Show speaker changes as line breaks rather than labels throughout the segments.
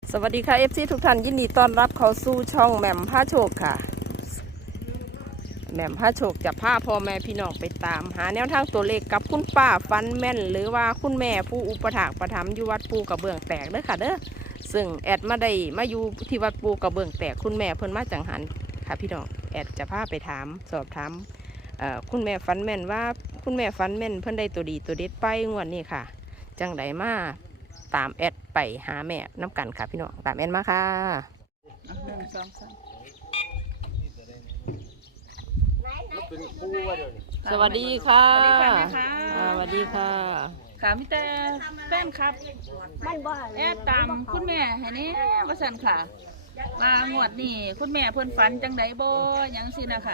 สวัสดีค่ะ FC ทุกท่านยินดีต้อนรับเข้าสู่ช่องแหม่มผ้าโชคค่ะแหม่มผ้าโชคจะพาพ่อแม่พี่น้องไปตามหาแนวทางตัวเลขกับคุณป้าฟันแม่นหรือว่าคุณแม่ผู้อุปถากประถมอยู่วัดปูกระเบื้องแตกเด้อค่ะเด้อซึ่งแอดมาอยู่ที่วัดปูกระเบื้องแตกคุณแม่เพิ่นมาจังหันค่ะพี่น้องแอดจะพาไปถามสอบถามคุณแม่ฟันแม่นว่าคุณแม่ฟันแม่นเพิ่นได้ตัวดีตัวเด็ดไปงวดนี้ค่ะจังไดมาตามแอดไปหาแม่น้ำกันค่ะพี่น้องตามแอดมาค่ะ
1 2 3
สวัสดีค่ะ
สวัสดีค่ะแม่ค่ะ
สวัสดีค่ะ
ค่ะมิแต่แฟนครับแอดตามคุณแม่ให้นี่ว่าสั่นค่ะมางวดนี่คุณแม่เพิ่นฝันจังไดบ่หยังสินะค่ะ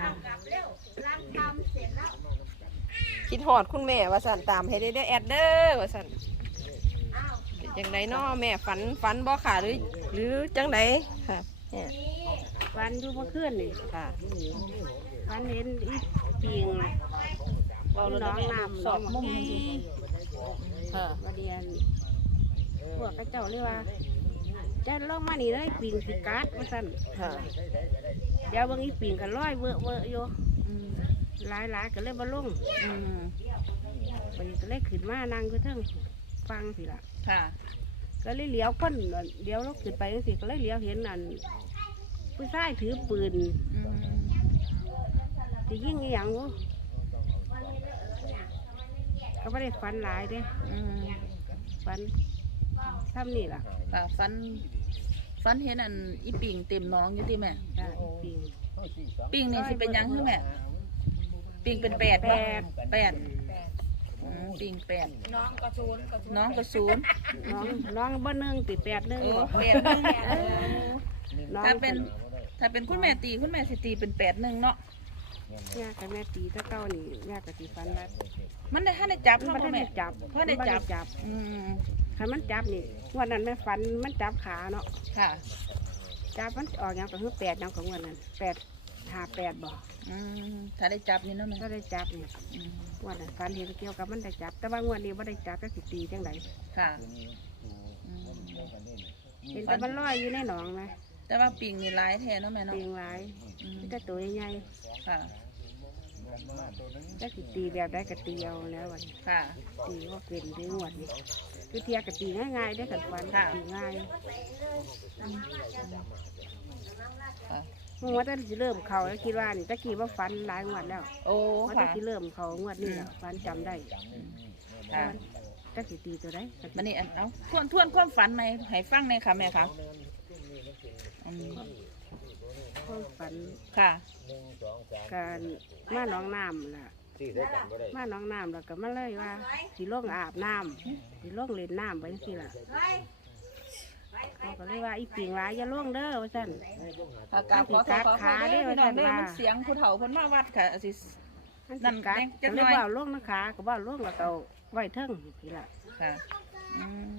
คิดหอดคุณแม่ว่าสันตามให้ได้แอดเด้อว่าสันเป็นจังไดน้อแม่ฝันบ่ค่ะหรือจังไดค่ะเนี่ย
วันอยู่เมื่อคืนนี่
ค่ะ
วันเห็นอีปิง
เว้า
น้องน้ำ
สอบมุม
ค่ะ
มาเดียนพวกกระเจ้าเรียกว่าจะลงมานี่เลยปิงสิกัดมาสั่น
ค่ะ
เดี๋ยวเบางอีปิงกันร้อยเวอะอยู่หลายก็เลยมาลง
อืม
มันก็เลยขึ้นมานั่งคือเทิงฟังสิล่ะ
ค่ะ
ก็เลยเลี้ยวคนเดี๋ยวเราขึ้นไปจังสิก็เลยเลี้ยวเห็นนั่นผู้ชายถือปืน
อืม
จะยิงอหย่างวะก็ไม่ได้ฟันหลายเด้
อืม
ฟันทำนี่ล่ะ
ค่ะฝันเห็นอันอีปิงเต็มน้องอยู่ติแม่
จ้ะปิง
ปิงนี่สิเป็นหยังคือแม่ปิงเป็น8บ่8ปิง8น้องก็ศูนย์
น้องเบอร์หนึ่งติ8-1
เออ
บอก
8นึง
น้อง
ถ้าเป็นคุณแม่ตีคุณแม่สิตีเป็น8-1เนาะ
ย่ากับแม่ตีตะเก้านี่ย่ากับตีฟันรัด
มันได้ให้ได้จับ
มัน
เนาะ
ไม่
พ่อ
ได้
แม่
จับ
เพราะได้จับ
จับ
อืม
ถ้ามันจับนี่วันนั้นแม่ฟันมันจับขาเนาะ
ค่ะ
จับมันออกอย่างก็คือ8อย่างของวันนั้น8-5-8บอก
อืมถ้าได้จับนี่เนาะแม่
ก็ได้จับนี่
อืม
วันนั้นฟันเห็นเกี่ยวกับมันได้จับ แต่ว่างวดนี้ไม่ได้จับก็สิตีจังได
ค่ะอืม
เห็นแต่มันลอยอยู่ในหนองไหม
แต่ว่าปิงนี่ร้ายแท้เนาะแม่เนาะ
เตียงหลาย
อืม
มีแต่ตัวใหญ่
ค่ะ
ๆก็สิตีแบบได้กระตีเอาแล้ววันนี้
ค่ะ
ตีว่าเป็นหรืองวดนี่คือเทียกะตีง่ายๆได้ขันฟัน
ค่ะ
ตีง่าย
ค่ะ
มึงว่าจะเริ่มเขาแล้วคิดว่านี่ตะกี้ว่าฟันหลายงวดแล้ว
โอ้
ว่า
ค่ะ
ตะกี้เริ่มเขางวดนี่แล้วฟันจำได้
ค่ะ
ตะกี้ตีตัวได้
มันนี่อันเอาทวนความฝันในให้ฟังในอยค่ะแม่ค่ะอืม
ก็ฟัน
ค่ะ
การมาหน้องน้ำล่ะมาหน้องน้ำแล้วก็มาเลยว่าสีล่องอาบน้ำสีล่องเล่นน้ำไปสิล่ะเขาก็เลยว่าอีปิงหลายอย่าล่วงเด้อว่าซั่น
ค่ะกราบขอโทษขออภัยเด้อพี่น้องเด้อมันเสียงผู้เฒ่าเพิ่นมาวัดค่ะสิ นั่
นั่
น
นกัด
จั
ก็
กห
เล
น่
ย
อย
ว่าล่วงนะคะก็ว่าล่วงแล้วก็ไว้เทิงสิล่ะ
ค่ะอืม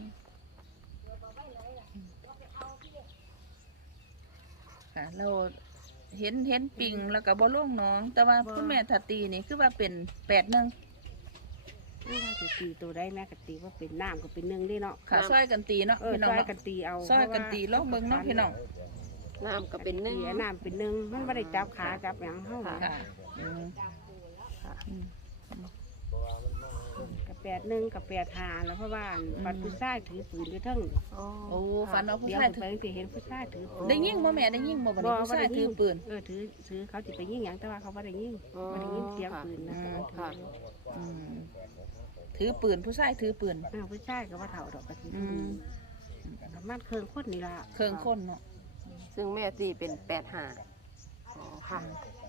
ค่ะเราเห็นปิงแล้วก็บ่ลงน้อง แต่ว่าคุณแม่ถ้าตีนี่คือว่าเป็น8-1
ไม่ว่าสิตีตัวได้แม่ก็ตีว่าเป็นน้ำก็เป็นหนึ่งได้เนาะ
ค่ะซอยกันตีเนาะ
เออ
พี่น้อง
ซอย
เนาะ
กันตีเอา
ซอยกันตีลองเบิ่งเนาะพี่น้อง
น้ำก็เป็นหนึ่ง
ตีน้ำเป็นหนึ่งมันไม่ได้จับขาจับอย่างเฮา
ค่ะอืม อืม
กับ8-1กับ8-5แล้วเพราะว่าปัดผู้ชายถือปืนอยู่เทิง
โอ้ฝันเอาผู้
เดี๋ยว
ชาย
ไป
ถือ
สิเห็นผู้ชายถือปืน
ได้ยิงบ่แม่ได้ยิงบ่บัดนี้ผู้ชายถือปืน
ถือเขาจะไปยิงอย่างแต่ว่าเขาไม่ได้ยิงไม่ได้ยิงเสียงปืนนะ
ค่ะ
อืมถือปืนผู้ชายถือปืน
ผู้ชายก็ว่าเถ่าดอกกระถิ่น
อืม
มันเครื่องคนนี่ล่ะ
เครื่องคนเนาะ
ซึ่งแม่ตีเป็น8-5ค่ะ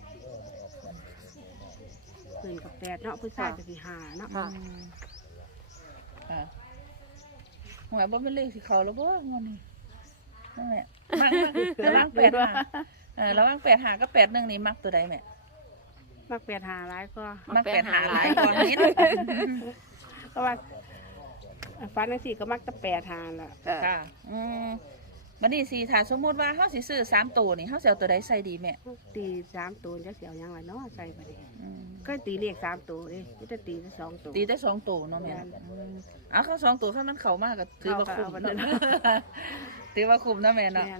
ปืนกับ8เนาะผู้ชายก็สิ5เนาะ
ค่ะ
อืมค่ะหวยบ่เป็นเลขสิเขาแล้วบ่งวดนี้นั่นแหละมักระวัง8-5กับ8-1นี่มักตัวใดแม่
มัก8-5หลายก็
มัก8-5หลายกว่านิด
เพราะว่าฟันนั่นสิก็มักจะ8-5ล่ะ
ค่ะ อืมบัดนี้สิถ้าสมมุติว่าเฮาสิซื้อ3ตัวนี่เฮาสิเอาตัวใดใส่ดีแม่
ตี3ตัวจะเสียวยังไงเนาะใส่ไปดิ
อืม
ก็ตีเลข3ตัวดิไม่จะตีแค่2ตัว
ตีได้2ตัวเนาะแม่
แม่น
เอาเข้า2ตัวข้างนั้นเข้ามากก็ถือว่าคุ้ม
เอาไปเลย
ตถือว่าคุ้มนะแม่เนาะ
แม่น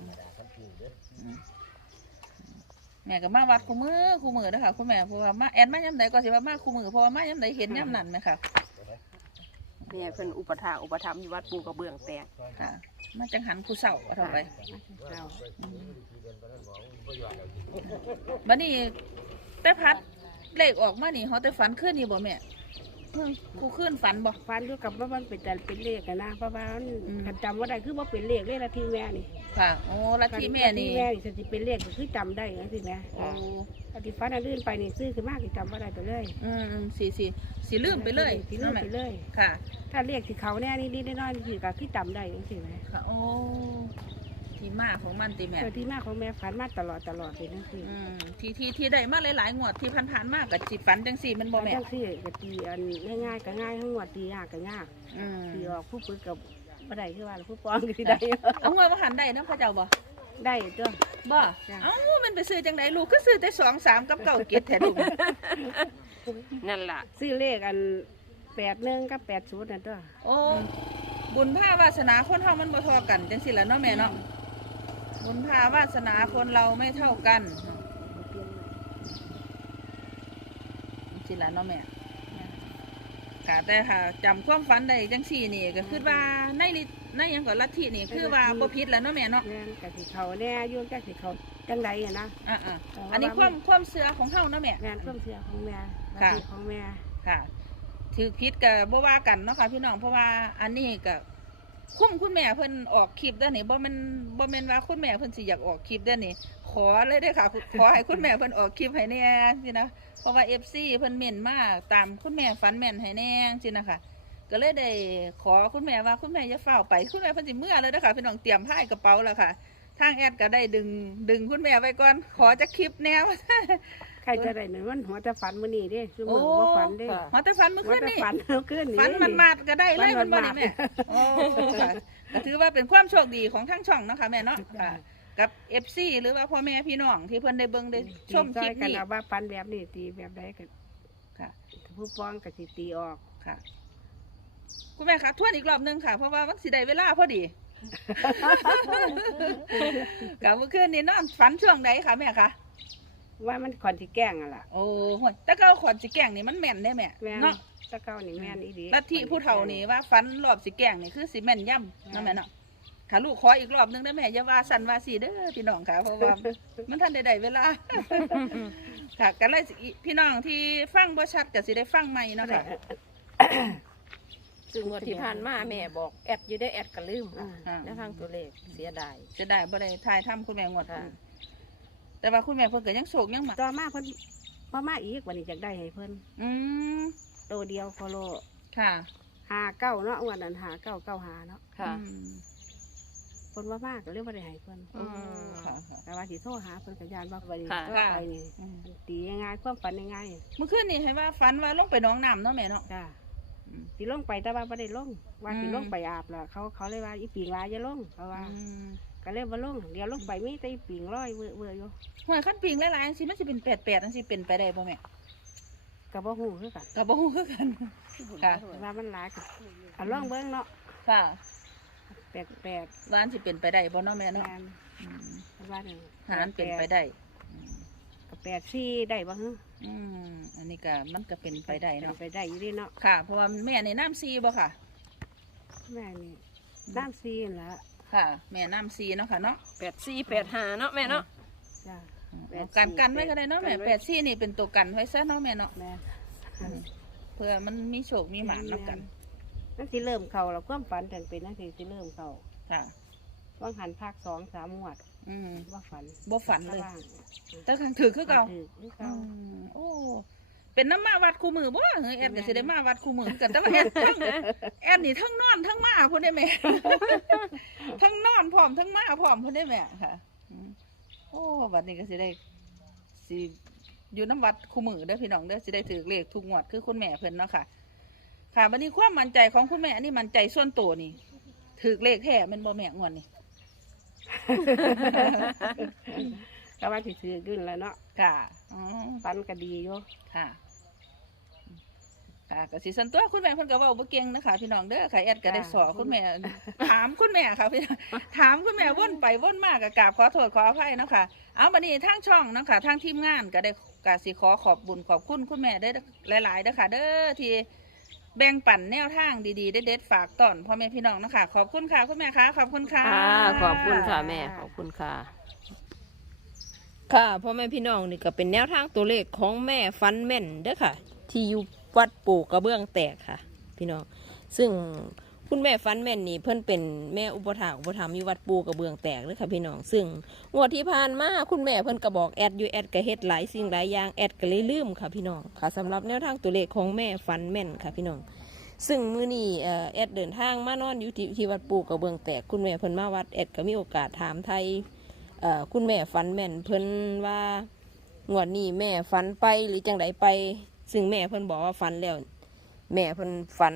แม่ก็มาวัดคู่มือนะคะคุณแม่เพราะว่ามาแอนมาย้ำใดก็สิว่ามาคู่มือเพราะว่ามาย้ำใดเห็นย้ำนั่นไหมคะ
แม่เพิ่นอุปถมภ์อยู่วัดปูกระเบื้องแตก
ค่ะมาจังหันคู่เสาเอาเท่าไป
เจ้า
บัดนี้แต่พัดเลขออกมานี่เขาแต่ฝันขึ้นนี่บ่แม่คู่ขึ้นฝันบ่
ฟันอยู่กับว่ามันเป็นแต่เป็นเลขกันนะเพราะว่ามันคันจำว่าได้คือว่าเป็นเลขละที่แม่นี่
ค่ะโอ้ลัทธิแม่นี่
ที่แม่นี่จะเป็นเลขก็คือจำได้นะสิแม่
โอ้
อันที่ฟันอันอื่นไปนี่ซื้อคือมากที่จำว่าได้ไปเลย
สีลืมไปเลย
สิลืมไปเลย
ค่ะ
ถ้าเลขที่เขาแน่นี่นิดน้อยนี่คือก็คือจำได้จังซี่แม่
ค่ะโอ้ที่มาของมันติแม่
เออที่มาของแม่ฝันมาตลอดเลยนั่นคือ
ที่ได้มาหลายๆงวดที่ผ่านๆมากกับจิตฝันจังสี่มันบ่แม่
จังซี่ก็ตีอันง่ายๆก็ง่ายทั้งหมดตียากก็ยาก
อืม
ตีออกผู้ปึกกับบ่ได้คือว่าผู้ปองก็สิได้
เอางวดมาหันได้นะพระเจ้าบ่
ได้จ้ะ
บ่
จ้ะ
เอ้ามันไปซื้อจังไหนลูกก็ซื้อแต่2 3กับ9 7แท้ลูก
นั่นล่ะ
ซื้อเลขอัน81กับ80นั่นตัว
โอ้บุญภาวาสนาคนเฮามันบ่เท่ากันจังซี่แหละเนาะแม่เนาะบุญภาวาสนาคนเราไม่เท่ากันจังซี่แหละเนาะแม่ค่ะแต่ค่ะจำความฝันได้จังซี่นี่ก็คือว่าในหยังก็ลัทธินี่คือว่าบ่ผิดแล้วเนาะแม่เนาะ
แม่นก็สิเขาแน่อยู่จักสิเขาจังไดอะนะ
อันนี้ความเชื่อของเฮาเนาะแม่
แม่นความเชื่อของแม่
ค่ะ
หน้าที่ของแม่
ค่ะถือผิดก็บ่ว่ากันเนาะค่ะพี่น้องเพราะว่าอันนี้ก็คุ้มคุณแม่เพิ่นออกคลิปเด้อนี่บ่แม่นว่าคุณแม่เพิ่นสิอยากออกคลิปเด้อนี่ขอเลยเด้อค่ะ ขอให้คุณแม่เพิ่นออกคลิปให้แน่สินะเพราะว่า FC เพิ่นเม่นมาตามคุณแม่ฝันแม่นให้แน่สินะคะก็เลยได้ขอคุณแม่ว่าคุณแม่อย่าเฝ้าไปคุณแม่เพิ่นสิเมื่อเลยเด้อค่ะพี่น้องเตรียมผ้ากระเป๋าแล้วค่ะทางแอดก็ได้ดึงคุณแม่ไว้ก่อนขอจักคลิปแนว
ใครจะได้หนึ่งวันหัวจะฝันมื้อนี้เด้คือมื้อบ่ฝันเด้
หอแต่ฝันเมื่อ
หัว
คืน
จะ
นี่
ฝันเมื่อคืนนี้
ฝันมันมาดก็ได้เลย
ฝั
มัน นบ่
มา
นี่
ด
แม่โอ้ค่ะก็ถือว่าเป็นความโชคดีของทั้งช่องเนาะค่ะแม่เนาะค่ะกับ FC หรือว่าพ่อแม่พี่น้องที่เพิ่นได้เบิ่งได้ชมคลิป
กัน
นี้
เอาว่าฝันแบบนี้ตีแบบใดก็
ค่ะ
ผู้ฟ้องก็สิตีออก
ค่ะ คุณแม่คะทวนอีกรอบหนึงค่ะ เพราะว่ามันสิได้เวลาพอดี กับเมื่อคืนนี้นอนฝันช่วงใดคะแม่คะ
ว่ามันก่อนสิแกล้งอ่ะล่ะ
โอ้โหแต่ก็ขอนสิแกล้งนี่มันแม่นได้แม่
แม่น
เนาะ
ตะเก้านี่แม่นอีดี
ลัทธิผู้เฒ่านี่ว่าฝันรอบสิแกล้งนี่คือสิแม่นย่ำเนาะแม่เนาะค่ะลูกขออีกรอบหนึงได้แม่อย่าว่าสั่นว่าสีเด้อพี่น้องค่ะเพราะว่า มันทันได้เวลา ค่ะกันเลยสิพี่น้องที่ฟังบ่ชัดก็สิได้ฟังใหม่เนาะค่ะ
ซึ่งงวดที่ผ่านมาแม่บอกแอดอยู่ได้แอดก็ลืม
อ่า
อ่า
แล้วทางตัวเลขเสียดาย
จะได้บ่ได้ทายทำคุณแม่งวด
ค่ะ
แต่ว่าคุณแม่เพิ่นก็ยังโศกยังหมา
ต่อมาเพิ่นบ่มาอีกวันนี้อยากได้ให้เพิ่น
อืม
โตเดียวโคโล
ค่ะ
59เนาะวันนั้น5995เนาะ
ค่ะ
อืม
เพิ่นว่ามากก็เลยบ่ได้ให้เพิ่น
อืม
ค่ะค่ะ
แต่ว่าสิโทรหาเพิ่นก็ย่านว่าไป
ค่ะ
ก็ไปนี่
อืม
ตีง่ายๆความฝันง่าย
เมื่อคืนนี่ให้ว่าฝันว่าลงไปหน้องน้ำเนาะแม่เนาะ
ๆจ้า
อืม
สิลงไปแต่ว่าบ่ได้ลงว่าสิ
อืม
ลงไปอาบล่ะเขาเลยว่าอีปิงลายอย่าลงเพราะว่า
อืม
ก็เลยบ่ลงเดี๋ยวลงไปมีแต่อีปิงลอยเว่อๆอยู่
หวยคันปิงหลายๆจังซี่มันสิเป็น88จังซี่เป็นไปได้บ่แม่
ก็บ่ฮู้คือกัน
ก็บ่ฮู้คือกัน ค่ะ
แต่ว่ามันหลายก็เอาลองเบิ่งเนาะ
ค่ะ
แปลก
ร้านสิเป็นไปได้บ่เนาะแม่
ๆ
เนาะ
งาน
อืม
ว่านี่
หารเป็นไปได้อืม
ก็84ได้บ่ฮึ
อืมอันนี้ก็มันก็เป็นไปได้
เป็น
เนาะ
ไปได้อยู่เดิเนาะ
ค่ะ เพราะว่าแม่ในน้ำซีบ่ค่ะ
แม่นี่น้ำซีนั่นล่ะ
ค่ะ แม่น้ำซีเนาะค่ะเนาะ
8485เนาะแม่เนาะ
จ้า
กันไว้ก็ได้เนาะแม่84นี่เป็นตัวกันไว้ซะเนาะแม่เนาะ
แม่
เพื่อมันมีโชคมีหมานเนาะกัน
นั่นสิเริ่มเข้าแล้วความฝันจังเป็นนั่นสิเริ่มเข้า
ค่ะ
ว่างหันภาค2-3งวด
อืม
ว่าฝัน
บ่ฝันเลย
ว่าง
แต่ครั้งถือคือเก่า
ถือคือ
อื
เก่าม
โอ้เป็นน้ำมาวัดคู่มือบ่เฮ้ยแอดก็สิได้มาวัดคู่มือคือกันแต่ว่าแอดนี่ทั้งนอนทั้งมาพุ่นได้แม่ ทั้งนอนพร้อมทั้งมาพร้อมพุ่นได้แม่ค่ะอืมโอ้บัดนี้ก็สิได้สิอยู่น้ำวัดคู่มือเด้อพี่น้องเด้อสิได้ถือเลขทุกงวดคือคุณแม่เพิ่นเนาะค่ะ ค่ะบัดนี้ความมั่นใจของคุณแม่อันนี้มั่นใจส่วนตัวนี่ถือเลขแท้แม่นบ่แม่งวดนี่
ก็ว่าสิซื้อขึ้นแล้วเนาะ
ค่ะอ๋อ
ฝันก็ดีอยู่
ค่ะค่ะก็สิสันตัวคุณแม่เพิ่นก็เว้าบ่เก่งนะคะพี่น้องเด้อค่ะแอดก็ได้สอนคุณแม่ ถามคุณแม่ค่ะพี่น้องถามคุณแม่วนไปวนมาก็กราบขอโทษขออภัยเนาะค่ะเอาบัดนี้ทางช่องเนาะค่ะทางทีมงานก็ได้ก็สิขอขอบบุญขอบคุณคุณแม่ได้หลายๆเด้อค่ะเด้อที่แบ่งปันแนวทางดีๆเด็ดๆฝากต้อนพ่อแม่พี่น้องเนาะค่ะขอบคุณค่ะคุณแม่ค่ะขอบคุณค่ะ
ขอบคุณค่ะแม่ขอบคุณค่ะ ค่ะพ่อแม่พี่น้องนี่ก็เป็นแนวทางตัวเลขของแม่ฟันแม่นเด้อค่ะ ที่อยู่วัดปู่กระเบื้องแตกค่ะ พี่น้องซึ่งคุณแม่ฟันแม่นนี่เพิ่นเป็นแม่อุปถากอุปถัมภ์อยู่วัดปู่กระเบื้องแตกเด้อค่ะพี่น้องซึ่งงวดที่ผ่านมาคุณแม่เพิ่นก็บอกแอดอยู่แอดก็เฮ็ดหลายสิ่งหลายอย่างแอดก็เลยลืมค่ะพี่น้องค่ะสำหรับแนวทางตัวเลขของแม่ฟันแม่นค่ะพี่น้องซึ่งมื้อนี้แอดเดินทางมานอนอยู่ที่วัดปู่กระเบื้องแตกคุณแม่เพิ่นมาวัดแอดก็มีโอกาสถามไทยคุณแม่ฝันแม่นเพิ่นว่างวดนี้แม่ฝันไปหรือจังไดไปซึ่งแม่เพิ่นบอกว่าฝันแล้วแม่เพิ่นฝัน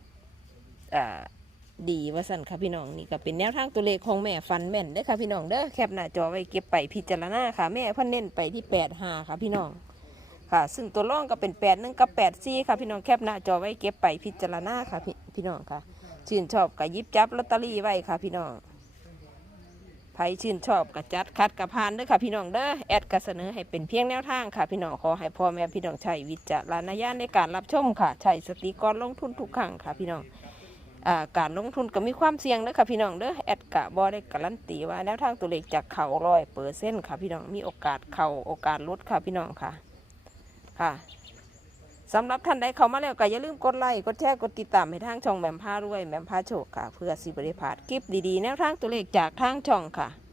ดีว่าสั่นค่ะพี่น้องนี่ก็เป็นแนวทางตัวเลขของแม่ฝันแม่นเด้อค่ะพี่น้องเด้อแคปหน้าจอไว้เก็บไปพิจารณาค่ะแม่เพิ่นเน้นไปที่85ค่ะพี่น้องค่ะซึ่งตัวร่องก็เป็น81กับ84ค่ะพี่น้องแคปหน้าจอไว้เก็บไปพิจารณาค่ะพี่น้องค่ะชื่นชอบก็หยิบจับลอตเตอรี่ไว้ค่ะพี่น้องใครชื่นชอบก็จัดคัดกระพานเด้อค่ะพี่น้องเด้อแอดก็เสนอให้เป็นเพียงแนวทางค่ะพี่น้องขอให้พ่อแม่พี่น้องใช้วิจารณญาณในการรับชมค่ะใช้สติก่อนลงทุนทุกครั้งค่ะพี่น้องการลงทุนก็มีความเสี่ยงเด้อค่ะพี่น้องเด้อแอดกะบ่ได้การันตีว่าแนวทางตัวเลขจากเข่า100%ค่ะพี่น้องมีโอกาสเข่าโอกาสลดค่ะพี่น้องค่ะค่ะสำหรับท่านใดเข้ามาแล้วก็อย่าลืมกดไลค์กดแชร์กดติดตามให้ทางช่องแหม่มพารวยแหม่มพาโชคค่ะเพื่อสิบริพลาดคลิปดีๆแนวทางตัวเลขจากทางช่องค่ะ